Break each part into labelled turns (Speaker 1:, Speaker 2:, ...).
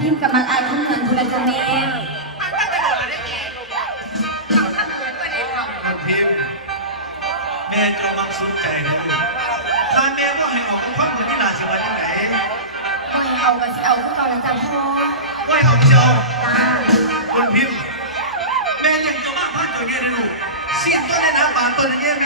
Speaker 1: พิมพ์กับมันอายคุณเงินคุณละจ้ะแม่
Speaker 2: คนพิมพ์แม่จะมักสนใจนะลูกถ้าแม่ว่าให้ออกกับความคนที่หลาสิวันยังไง
Speaker 1: ก็ให้เอาก็สิเอาคือเอาละจ้ะพ่อ
Speaker 2: ว่าเอาเจ้า
Speaker 1: จ้า
Speaker 2: คนพิมพ์แม่เลี้ยงจ้ามากพันตัวเนี้ยนะลูกเสียงตัวในน้ำปลาตัวนี้แม่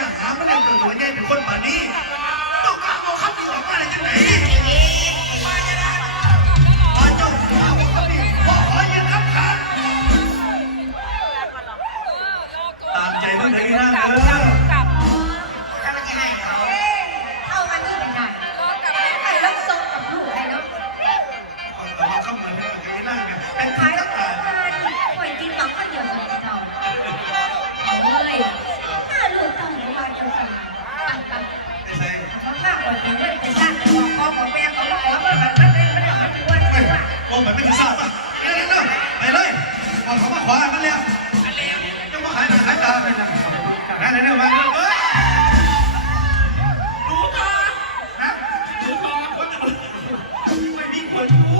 Speaker 2: ว่าโอ้แบบไม่ถึงทราบป่ะเร็วเร็วไปเลยเอาเขามาขวากันแล้วจะมาขายหน้าขายตาไปนะนั่นนั่นมาเฮ้ยดูก่อนนะดูก่อนคนไม่มีคนโอ้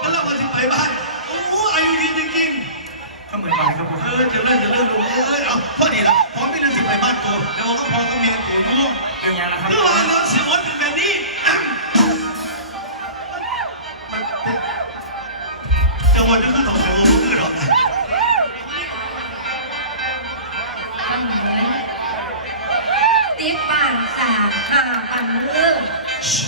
Speaker 2: แล้วเราก็จะไปบ้านโอ้อายุยืนจริงๆทำเหมือนกันครับผมเออจะเลื่อนจะเลื่อนดูเออเอาพอดีละพอไม่เลื่อนสิไปบ้านตัวแล้วก็พอก็เมียตัวนู้น
Speaker 3: เป็นไงล่ะครับ
Speaker 2: เมื่อวานเราเสียงดเป็นแบบนี้ จะวันนี้ก็ต้องโอ้โหคือหรอก
Speaker 1: มันเหมือนติ๊บป่านสามหาปันเลิกเรียก